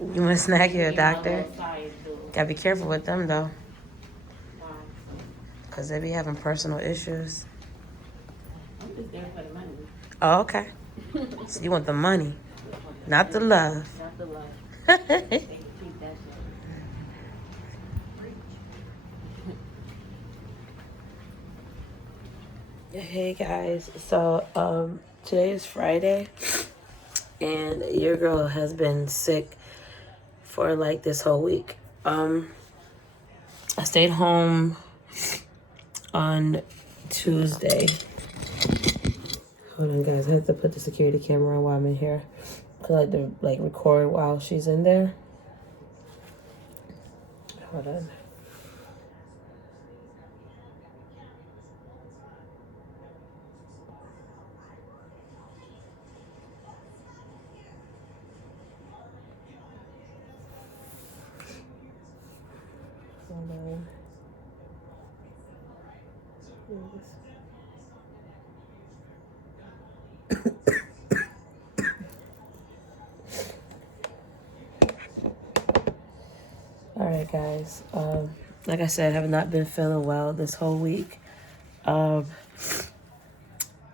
You want to snag your Me and my doctor? little side do. Gotta be careful with them though, Why? cause they be having personal issues. I'm just there for the money. Oh, okay. So you want the money, Just want the not the money, love. not the love. They can keep that shit. Hey guys, so today is Friday, and your girl has been sick for like this whole week. I stayed home on Tuesday. Hold on, guys. I have to put the security camera on while I'm in here. I like to record while she's in there. Hold on. Hold on. All right, guys. Like I said, I have not been feeling well this whole week.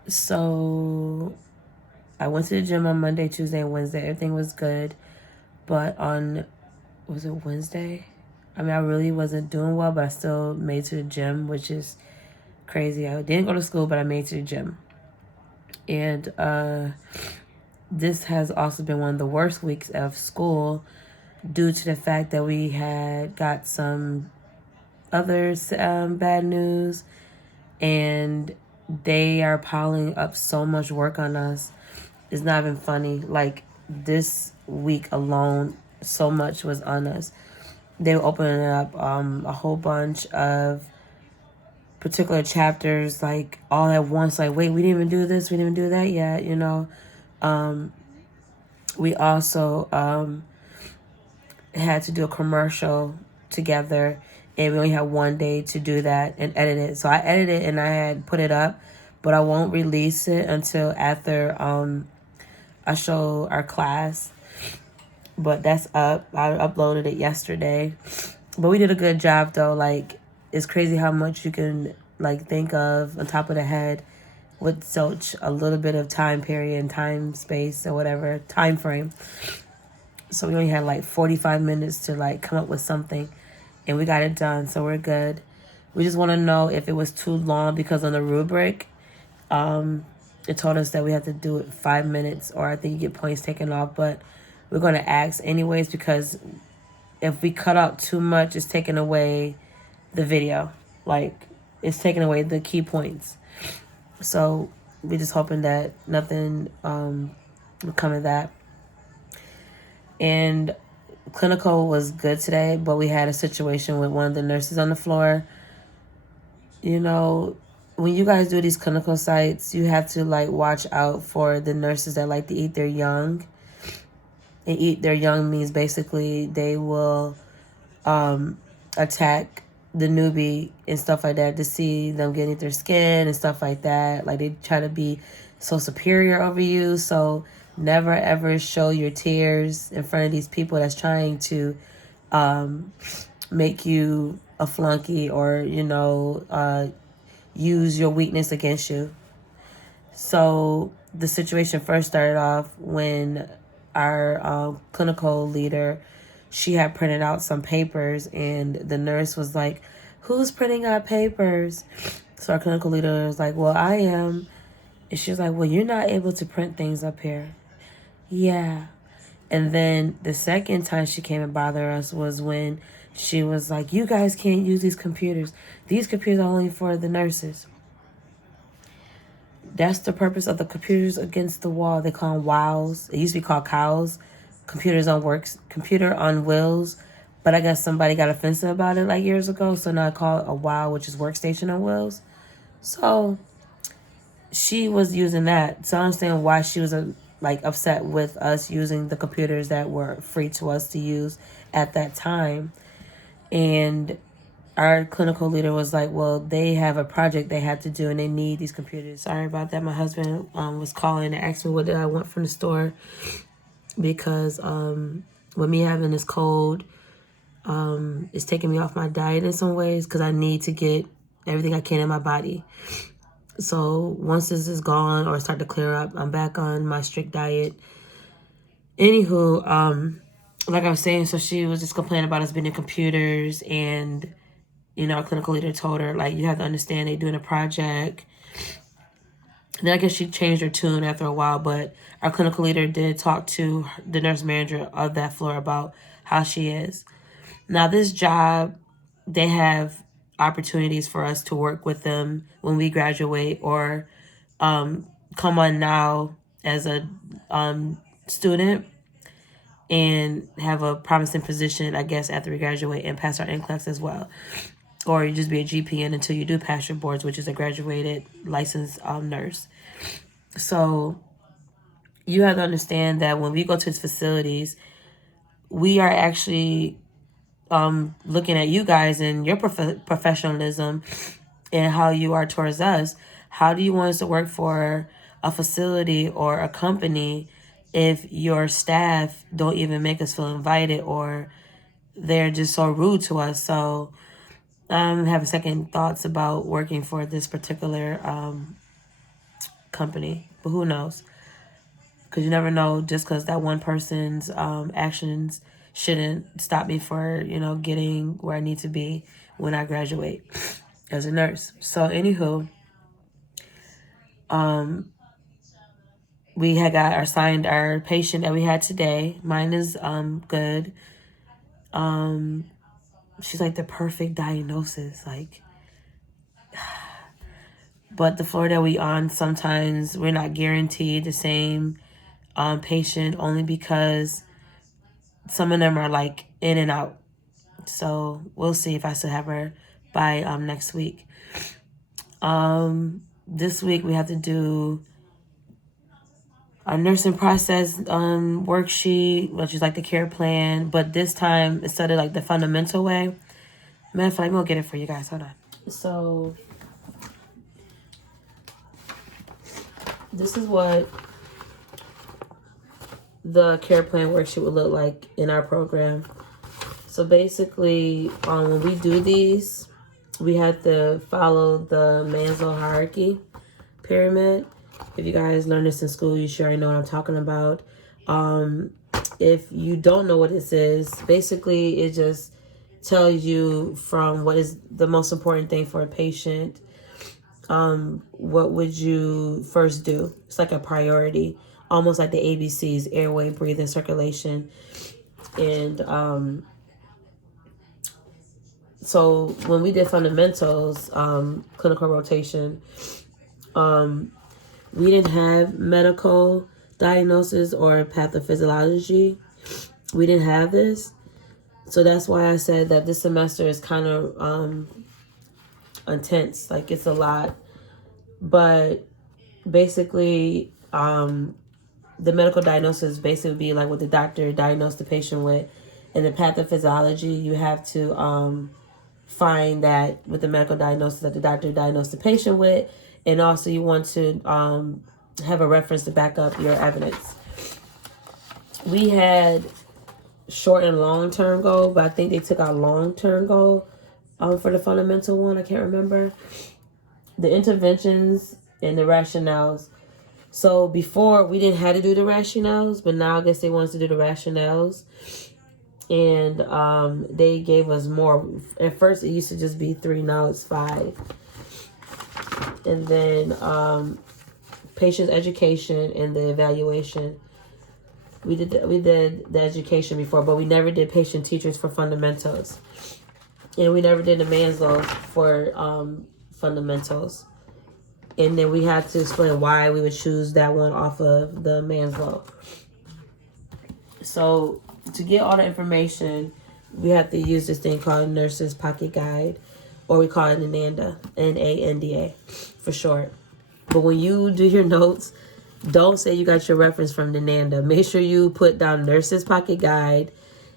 So I went to the gym on Monday, Tuesday, and Wednesday. Everything was good. But on, was it Wednesday? I mean, I really wasn't doing well, but I still made it to the gym, which is crazy. I didn't go to school, but I made it to the gym. And this has also been one of the worst weeks of school due to the fact that we had got some other bad news, and they are piling up so much work on us. It's not even funny. Like this week alone, so much was on us. They were opening up a whole bunch of particular chapters like all at once. Like, wait, we didn't even do this, we didn't even do that yet. We also had to do a commercial together, and we only had one day to do that and edit it. So I edited it and I had put it up, but I won't release it until after I show our class. But that's up. I uploaded it yesterday. But we did a good job though. Like, it's crazy how much you can think of on top of the head with such a little bit of time period and time space or whatever time frame. So we only had 45 minutes to come up with something, and we got it done. So we're good. We just want to know if it was too long, because on the rubric, it told us that we had to do it 5 minutes, or I think you get points taken off. But we're going to ask anyways, because if we cut out too much, it's taking away the video. It's taking away the key points. So we're just hoping that nothing will come of that. And clinical was good today, but we had a situation with one of the nurses on the floor. When you guys do these clinical sites, you have to watch out for the nurses that like to eat their young. And eat their young means basically they will attack the newbie and stuff like that to see them getting their skin and stuff like that. Like, they try to be so superior over you. So never ever show your tears in front of these people that's trying to make you a flunky, or use your weakness against you. So the situation first started off when our clinical leader, she had printed out some papers, and the nurse was like, "Who's printing out papers?" So our clinical leader was like, "Well, I am." And she was like, "Well, you're not able to print things up here." Yeah. And then the second time she came and bothered us was when she was like, "You guys can't use these computers. These computers are only for the nurses." That's the purpose of the computers against the wall. They call them WOWs. It used to be called cows. Computer on wheels. But I guess somebody got offensive about it years ago. So now I call it a WOW, which is workstation on wheels. So she was using that. So I understand why she was upset with us using the computers that were free to us to use at that time. And our clinical leader was like, "Well, they have a project they have to do and they need these computers." Sorry about that. My husband was calling and asked me what did I want from the store, because with me having this cold, it's taking me off my diet in some ways because I need to get everything I can in my body. So once this is gone or start to clear up, I'm back on my strict diet. Anywho, like I was saying, so she was just complaining about us being in computers, and our clinical leader told her, like, you have to understand they're doing a project. And then I guess she changed her tune after a while, but our clinical leader did talk to the nurse manager of that floor about how she is. Now, this job, they have opportunities for us to work with them when we graduate, or come on now as a student and have a promising position, I guess, after we graduate and pass our NCLEX as well. Or you just be a GPN until you do pass your boards, which is a graduated licensed nurse. So you have to understand that when we go to these facilities, we are actually looking at you guys and your professionalism and how you are towards us. How do you want us to work for a facility or a company if your staff don't even make us feel invited, or they're just so rude to us? So I'm having second thoughts about working for this particular company, but who knows? Because you never know, just because that one person's actions shouldn't stop me for, getting where I need to be when I graduate as a nurse. So anywho, we had got assigned our patient that we had today. Mine is good. She's like the perfect diagnosis, like. But the floor that we on, sometimes we're not guaranteed the same patient, only because some of them are like in and out. So we'll see if I still have her by next week. This week we have to do a nursing process worksheet, which is like the care plan. But this time, instead of like the fundamental way, matter of fact, I'm gonna get it for you guys. Hold on. So this is what the care plan worksheet would look like in our program. So basically, when we do these, we have to follow the Maslow hierarchy pyramid. If you guys learned this in school, you sure know what I'm talking about. If you don't know what this is, basically it just tells you from what is the most important thing for a patient. What would you first do? It's like a priority, almost like the ABCs: airway, breathing, circulation. And so when we did fundamentals, clinical rotation, we didn't have medical diagnosis or pathophysiology. We didn't have this. So that's why I said that this semester is kind of intense. Like, it's a lot. But basically, the medical diagnosis basically would be like what the doctor diagnosed the patient with. And the pathophysiology, you have to find that with the medical diagnosis that the doctor diagnosed the patient with. And also you want to have a reference to back up your evidence. We had short and long-term goal, but I think they took out long-term goal for the fundamental one. I can't remember. The interventions and the rationales. So before, we didn't have to do the rationales, but now I guess they want us to do the rationales. And they gave us more. At first, it used to just be 3. Now it's 5. And then patient education and the evaluation. We did the education before, but we never did patient teachers for fundamentals. And we never did the Maslow for fundamentals. And then we had to explain why we would choose that one off of the Maslow. So to get all the information, we have to use this thing called Nurse's Pocket Guide, or we call it an NANDA, NANDA for short. But when you do your notes, don't say you got your reference from the NANDA. Make sure you put down Nurse's Pocket Guide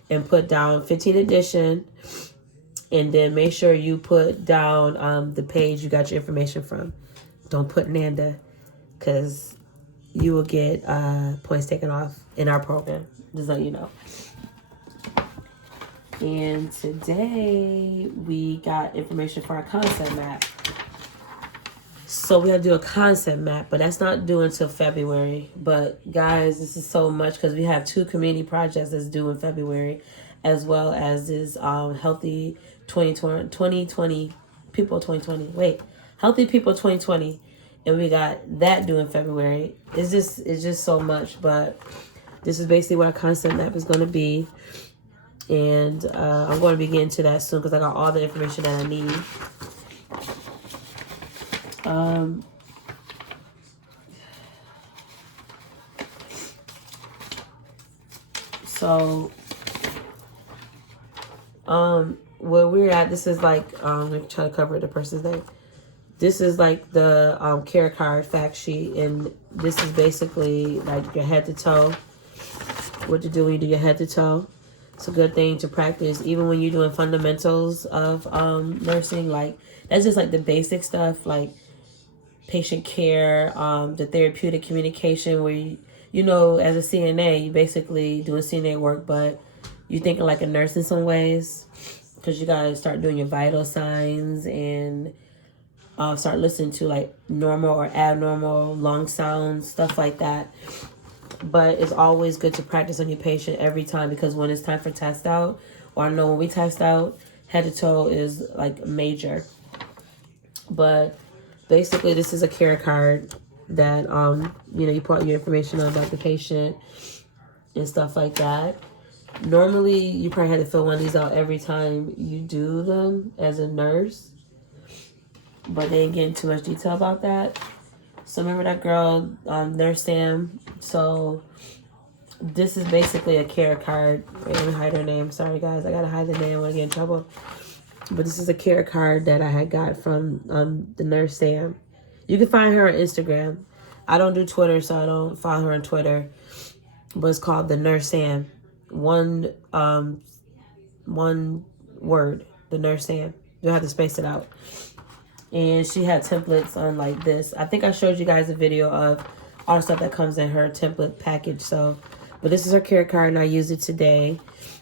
and put down 15 edition. And then make sure you put down the page you got your information from. Don't put NANDA, because you will get points taken off in our program. Just let you know. And today we got information for our concept map. So we have to do a concept map, but that's not due until February. But guys, this is so much because we have 2 community projects that's due in February, as well as this healthy 2020 people 2020. Wait, healthy people 2020, and we got that due in February. It's just so much, but this is basically what our concept map is going to be, and I'm going to be getting to that soon because I got all the information that I need. So, where we're at, this is like, I'm going to try to cover the person's name. This is like the care card fact sheet, and this is basically like your head to toe, what to do when you do your head to toe. It's a good thing to practice, even when you're doing fundamentals of nursing. Like, that's just like the basic stuff, like patient care, the therapeutic communication, where you know, as a CNA, you basically doing CNA work, but you're thinking like a nurse in some ways, because you gotta start doing your vital signs and start listening to like normal or abnormal lung sounds, stuff like that. But it's always good to practice on your patient every time, because when it's time for test out, or I know when we test out, head to toe is like major. But basically, this is a care card that you put your information on about the patient and stuff like that. Normally, you probably had to fill one of these out every time you do them as a nurse, but they didn't get into too much detail about that. So remember that girl, Nurse Sam? So this is basically a care card. Wait, let me hide her name. Sorry, guys. I gotta hide the name. I want to get in trouble. But this is a care card that I had got from the Nurse Sam. You can find her on Instagram. I don't do Twitter, so I don't follow her on Twitter. But it's called the Nurse Sam. One word, the Nurse Sam. You'll have to space it out. And she had templates on like this. I think I showed you guys a video of all the stuff that comes in her template package. So, but this is her care card, and I used it today.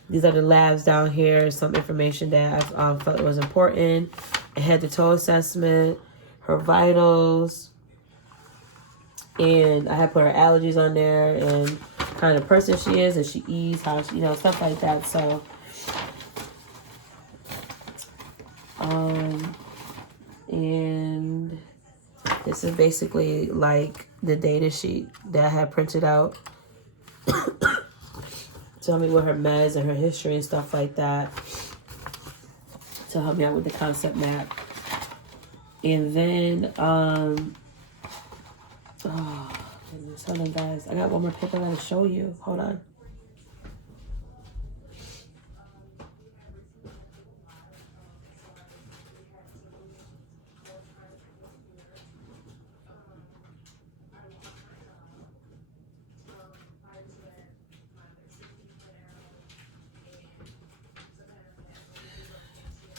These are the labs down here. Some information that I felt was important. A head to toe assessment, her vitals, and I had put her allergies on there and kind of person she is, and she eats, how she, stuff like that. So, and this is basically like the data sheet that I had printed out. Tell me what her meds and her history and stuff like that, to help me out with the concept map. And then, oh goodness, hold on, guys. I got one more paper I gotta show you. Hold on.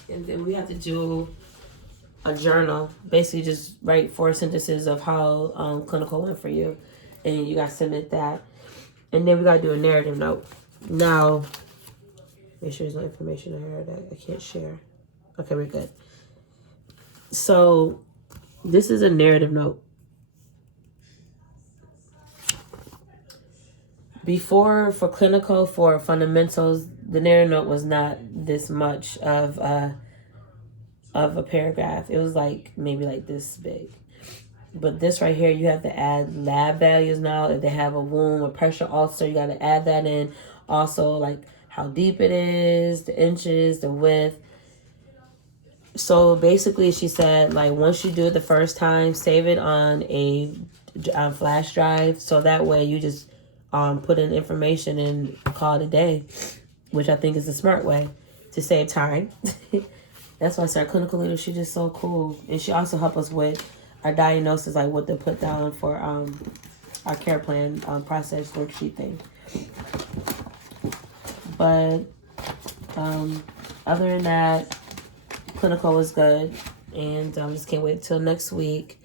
And then we have to do a journal. Basically, just write 4 sentences of how clinical went for you, and you gotta submit that. And then we gotta do a narrative note. Now, make sure there's no information in here that I can't share. Okay, we're good. So, this is a narrative note. Before, for clinical, for fundamentals, the narrative note was not this much of a paragraph. It was like maybe like this big. But this right here, you have to add lab values now. If they have a wound or pressure ulcer, you got to add that in. Also, like how deep it is, the inches, the width. So basically, she said, like, once you do it the first time, save it on a flash drive. So that way you just put in information and call it a day, which I think is a smart way to save time. That's why I said clinical leader, she's just so cool. And she also helped us with our diagnosis, like what to put down for our care plan process worksheet thing. But other than that, clinical was good. And I just can't wait till next week.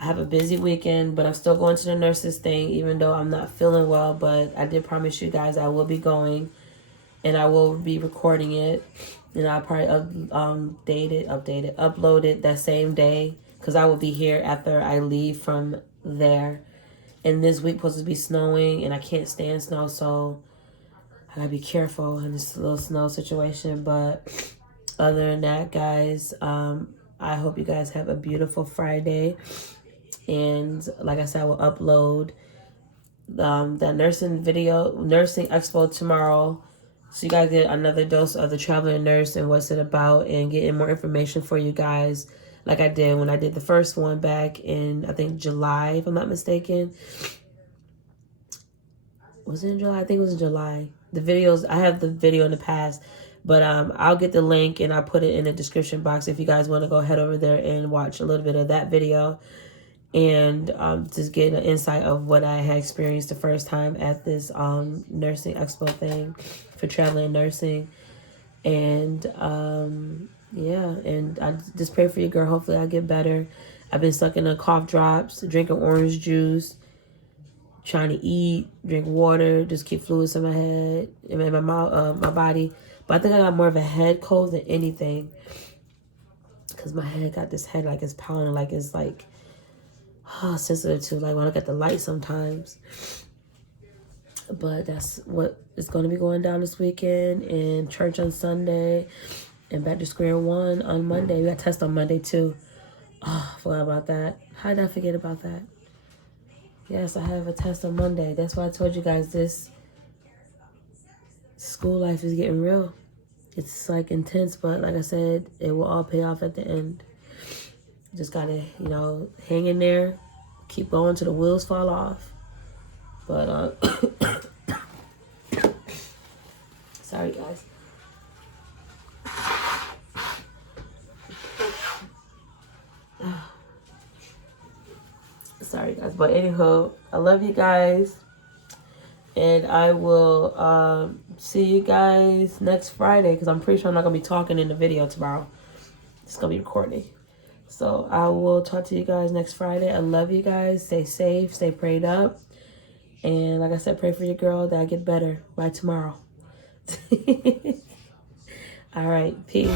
I have a busy weekend, but I'm still going to the nurses thing, even though I'm not feeling well. But I did promise you guys I will be going. and I will be recording it, and I'll probably upload it that same day, because I will be here after I leave from there. And this week supposed to be snowing, and I can't stand snow, so I gotta be careful in this little snow situation. But other than that, guys, I hope you guys have a beautiful Friday. And like I said, I will upload that nursing expo tomorrow, so you guys get another dose of the traveling nurse and what's it about, and getting more information for you guys, like I did when I did the first one back in, I think, July, if I'm not mistaken. Was it in July? I think it was in July. The videos, I have the video in the past, but I'll get the link and I'll put it in the description box if you guys want to go head over there and watch a little bit of that video, and just get an insight of what I had experienced the first time at this nursing expo thing for traveling nursing. And yeah, and I just pray for you, girl. Hopefully I get better. I've been sucking on cough drops, drinking orange juice, trying to eat, drink water, just keep fluids in my head, in my mouth, my body. But I think I got more of a head cold than anything, because my head got this head like it's pounding, like it's like sensitive to, like, when I look at the light sometimes. But that's what is going to be going down this weekend, and church on Sunday, and back to square one on Monday. We got test on Monday too. Oh, I forgot about that. How did I forget about that? Yes, I have a test on Monday. That's why I told you guys this school life is getting real. It's like intense, but like I said, it will all pay off at the end. Just gotta, hang in there, keep going till the wheels fall off. But sorry guys. Sorry guys, but anywho, I love you guys, and I will see you guys next Friday, because I'm pretty sure I'm not gonna be talking in the video tomorrow. It's gonna be recording. So I will talk to you guys next Friday. I love you guys. Stay safe, stay prayed up, and like I said, pray for your girl that I get better by tomorrow. All right, peace.